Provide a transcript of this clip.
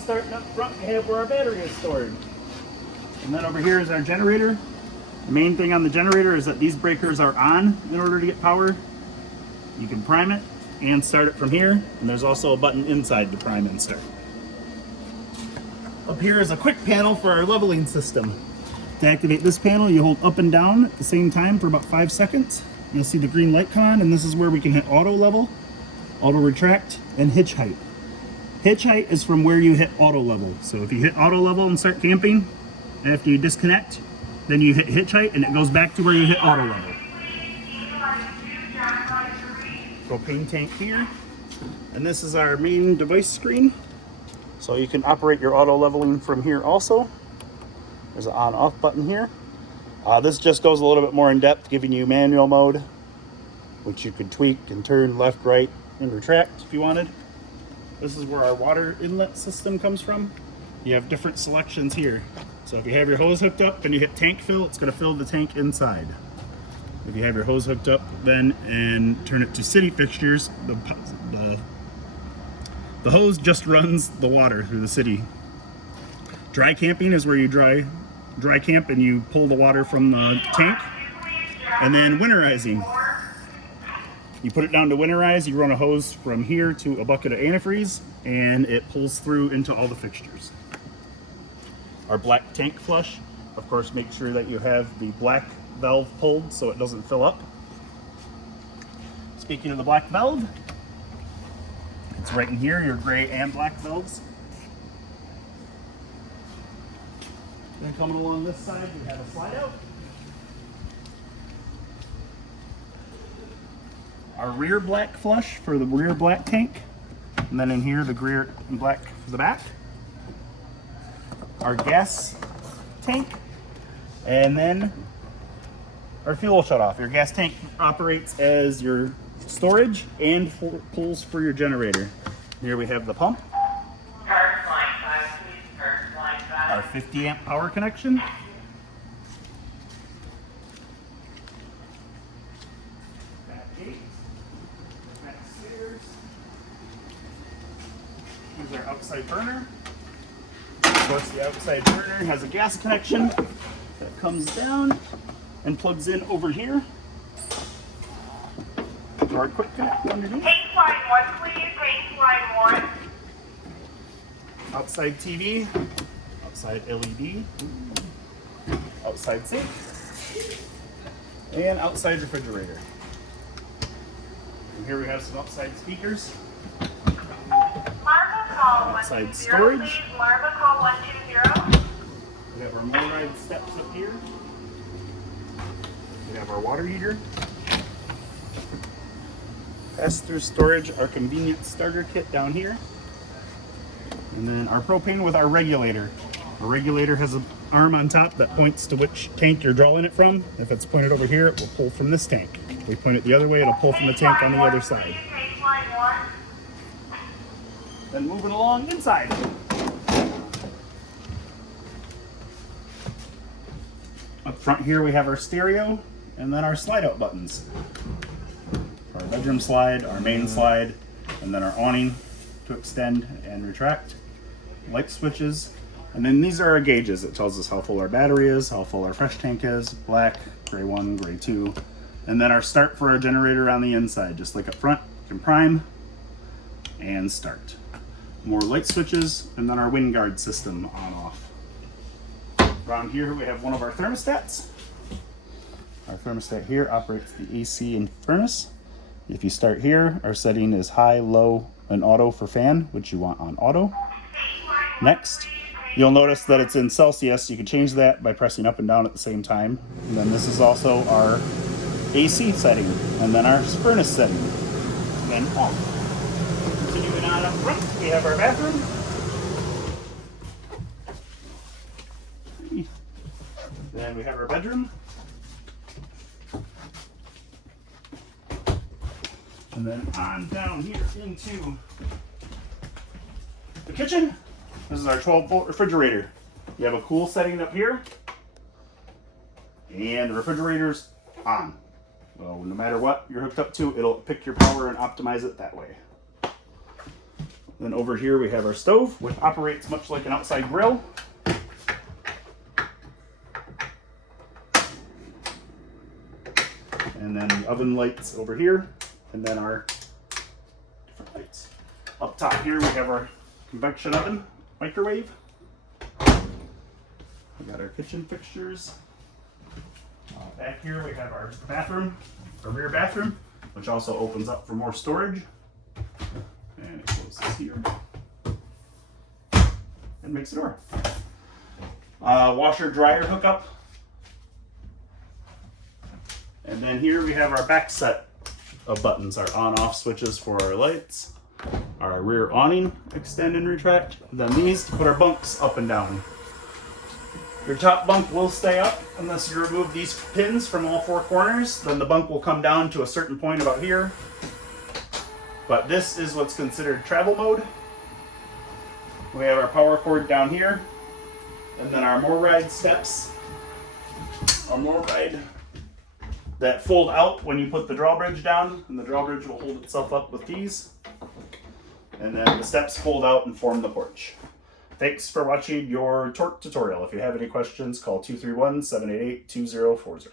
starting up front, we have where our battery is stored. And then over here is our generator. The main thing on the generator is that these breakers are on in order to get power. You can prime it and start it from here. And there's also a button inside to prime and start. Up here is a quick panel for our leveling system. To activate this panel, you hold up and down at the same time for about 5 seconds. You'll see the green light come on, and this is where we can hit auto level, auto retract, and hitch height. Hitch height is from where you hit auto level. So if you hit auto level and start camping, after you disconnect, then you hit hitch height and it goes back to where you hit auto level. Propane tank here. And this is our main device screen. So you can operate your auto leveling from here also. There's an on off button here. This just goes a little bit more in depth, giving you manual mode, which you could tweak and turn left, right, and retract if you wanted. This is where our water inlet system comes from. You have different selections here. So if you have your hose hooked up and you hit tank fill, it's going to fill the tank inside. If you have your hose hooked up then and turn it to city fixtures, the hose just runs the water through the city. Dry camping is where you dry camp and you pull the water from the tank. And then winterizing. You put it down to winterize, you run a hose from here to a bucket of antifreeze, and it pulls through into all the fixtures. Our black tank flush, of course, make sure that you have the black valve pulled so it doesn't fill up. Speaking of the black valve, it's right in here, your gray and black valves. Then coming along this side, we have a slide out. Our rear black flush for the rear black tank. And then in here, the rear black for the back. Our gas tank. And then our fuel shut off. Your gas tank operates as your storage and pulls for your generator. Here we have the pump. Our 50 amp power connection. Here's our outside burner. Of course, the outside burner has a gas connection that comes down and plugs in over here. Our quick connect underneath. Page line 1, please. Page line 1. Outside TV. Outside LED. Outside sink. And outside refrigerator. And here we have some outside speakers. Outside storage. Marva call 120. We have our MoRide steps up here. We have our water heater. Pass-through storage, our convenience starter kit down here. And then our propane with our regulator. Our regulator has an arm on top that points to which tank you're drawing it from. If it's pointed over here, it will pull from this tank. If we point it the other way, it'll pull from the tank on the other side. Then moving along inside. Up front here we have our stereo and then our slide out buttons. Our bedroom slide, our main slide, and then our awning to extend and retract. Light switches. And then these are our gauges. It tells us how full our battery is, how full our fresh tank is, black, gray 1, gray 2. And then our start for our generator on the inside. Just like up front, you can prime and start. More light switches, and then our wind guard system on off. Around here we have one of our thermostats. Our thermostat here operates the AC and furnace. If you start here, our setting is high, low, and auto for fan, which you want on auto. Next, you'll notice that it's in Celsius. You can change that by pressing up and down at the same time. And then this is also our AC setting, and then our furnace setting, and then off. Continuing on up front, we have our bathroom. Then we have our bedroom. And then on down here into the kitchen. This is our 12-volt refrigerator. You have a cool setting up here. And the refrigerator's on. So no matter what you're hooked up to, it'll pick your power and optimize it that way. Then over here we have our stove, which operates much like an outside grill. And then the oven lights over here, and then our different lights. Up top here we have our convection oven, microwave. We got our kitchen fixtures. Back here we have our bathroom, our rear bathroom, which also opens up for more storage. And it closes here. And makes a door. Washer dryer hookup. And then here we have our back set of buttons, our on-off switches for our lights, our rear awning extend and retract, and then these to put our bunks up and down. Your top bunk will stay up unless you remove these pins from all four corners. Then the bunk will come down to a certain point about here. But this is what's considered travel mode. We have our power cord down here, and then our more ride steps. Our more ride that fold out when you put the drawbridge down, and the drawbridge will hold itself up with these. And then the steps fold out and form the porch. Thanks for watching your torque tutorial. If you have any questions, call 231-788-2040.